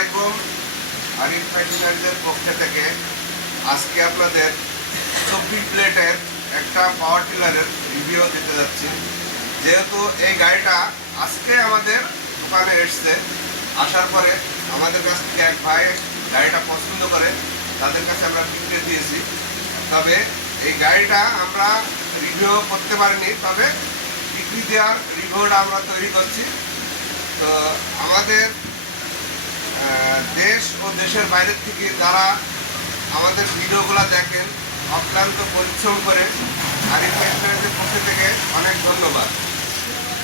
আলাইকুম, আরিফ ফ্যাশনারিজের পক্ষ থেকে আজকে আপনাদের চব্বিশ প্লেটের একটা পাওয়ার টিলারের রিভিউ দিতে যাচ্ছি। যেহেতু এই গাড়িটা আজকে আমাদের দোকানে এসছে, আসার পরে আমাদের কাছ থেকে এক ভাই গাড়িটা পছন্দ করে, তাদের কাছে আমরা বিক্রি দিয়েছি। তবে এই গাড়িটা আমরা রিভিউ করতে পারিনি, তবে বিক্রি দেওয়ার রিভিউটা আমরা তৈরি করছি। তো আমাদের দেশ ও দেশের বাইরের থেকে যারা আমাদের ভিডিওগুলো দেখেন, অক্লান্ত পরিশ্রম করে আরিফ ফ্যাশনারিজের পক্ষ থেকে অনেক ধন্যবাদ।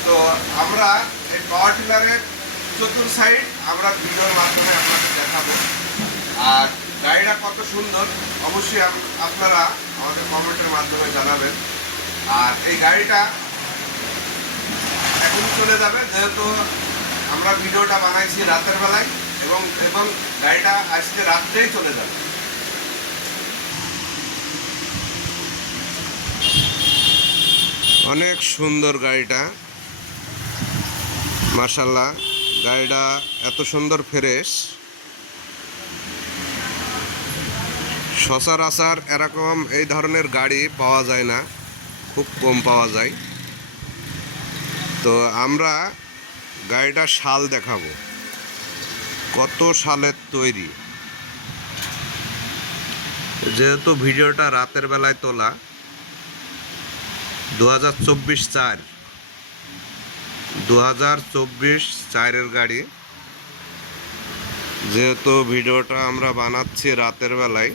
তো আমরা এই পাওয়ার টিলারের চতুর সাইড আমরা ভিডিওর মাধ্যমে আপনাকে দেখাবো। আর গাড়িটা কত সুন্দর, অবশ্যই আপনারা আমাদের কমেন্টের মাধ্যমে জানাবেন। আর এই গাড়িটা এখন চলে যাবে, যেহেতু আমরা ভিডিওটা বানাইছি রাতের বেলায়। এবং এবং গাড়িটা আজকে রাত্রেই চলে যাবে। অনেক সুন্দর গাড়িটা। মার্শাল্লাহ গাড়িটা এত সুন্দর ফ্রেশ। সচরাচর এরকম এই ধরনের গাড়ি পাওয়া যায় না, খুব কম পাওয়া যায়। তো আমরা গাড়িটা শাল দেখাবো। কত সালের তৈরি? যেহেতু ভিডিওটা রাতের বেলায় তোলা দু হাজার চব্বিশ চার দু হাজার চব্বিশ চারের গাড়ি, যেহেতু ভিডিওটা আমরা বানাচ্ছি রাতের বেলায়,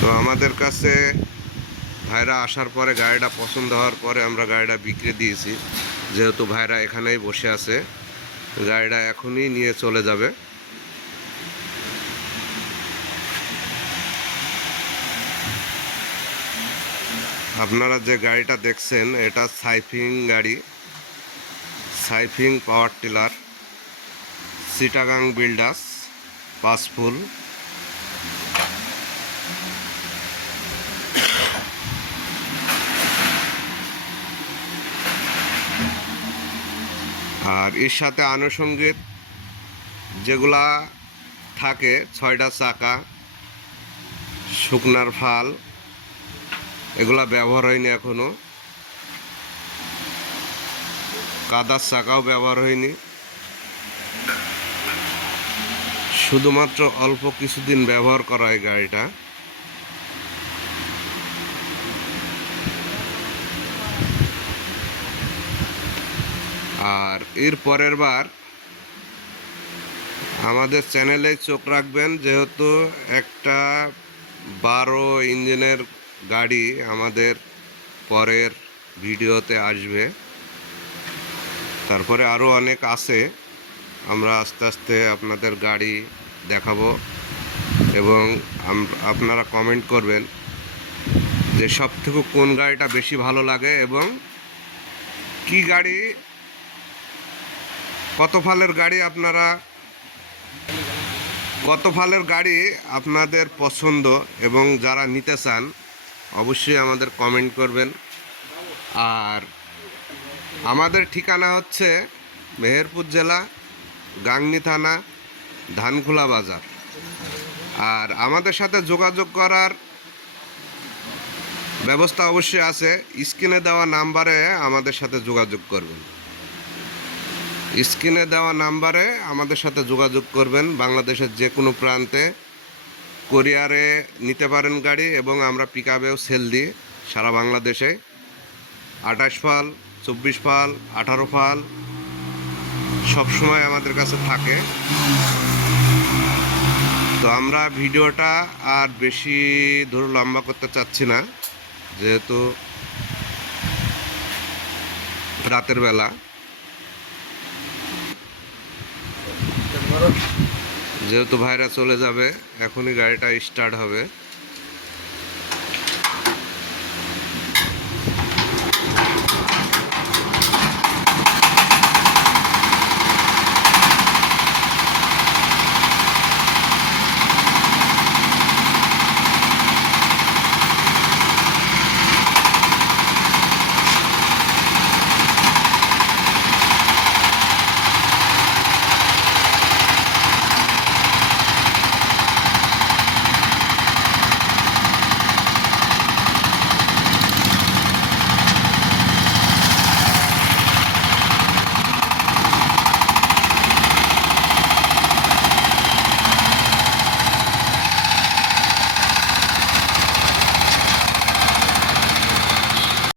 তো আমাদের কাছে ভাইরা আসার পরে গাড়িটা পছন্দ হওয়ার পরে আমরা গাড়িটা বিক্রি দিয়েছি। যেহেতু ভাইরা এখানেই বসে আছে, গাড়িটা এখনই নিয়ে চলে যাবে। আপনারা যে গাড়িটা দেখছেন, এটা সাইফিং গাড়ি, সাইফিং পাওয়ার টিলার সিটাগাং বিল্ডার্স পাসফুল আর এর সাথে আনুষঙ্গিক যেগুলা থাকে, ছয়টা চাকা, শুকনার ফাল, এগুলা ব্যবহার হয়নি এখনও। কাদার চাকাও ব্যবহার হয়নি। শুধুমাত্র অল্প কিছুদিন ব্যবহার করা হয় গাড়িটা। আর এর পরের বার আমাদের চ্যানেলে চোখ রাখবেন, যেহেতু একটা বারো ইঞ্জিনের গাড়ি আমাদের পরের ভিডিওতে আসবে। তারপরে আরও অনেক আছে, আমরা আস্তে আস্তে আপনাদের গাড়ি দেখাবো এবং আপনারা কমেন্ট করবেন যে সব থেকে কোন গাড়িটা বেশি ভালো লাগে এবং কি গাড়ি কত ফালের গাড়ি আপনারা? কত ফালের গাড়ি আপনাদের পছন্দ এবং যারা নিতে চান, অবশ্যই আমাদের কমেন্ট করবেন। আর আমাদের ঠিকানা হচ্ছে মেহেরপুর জেলা, গাংনি থানা, ধানখোলা বাজার। আর আমাদের সাথে যোগাযোগ করার ব্যবস্থা অবশ্যই আছে। স্ক্রিনে দেওয়া নাম্বারে আমাদের সাথে যোগাযোগ করবেন। স্ক্রিনে দেওয়া নাম্বারে আমাদের সাথে যোগাযোগ করবেন। বাংলাদেশের যে কোনো প্রান্তে কোরিয়ারে নিতে পারেন গাড়ি এবং আমরা পিক আপেও সেল দিই সারা বাংলাদেশে। আঠাশ ফাল, চব্বিশ ফাল, আঠারো ফাল সবসময় আমাদের কাছে থাকে। তো আমরা ভিডিওটা আর বেশি ধরো লম্বা করতে চাচ্ছি না, যেহেতু রাতের বেলা। যেহেতু ভাইরা চলে যাবে এখনই গাড়িটা স্টার্ট হবে।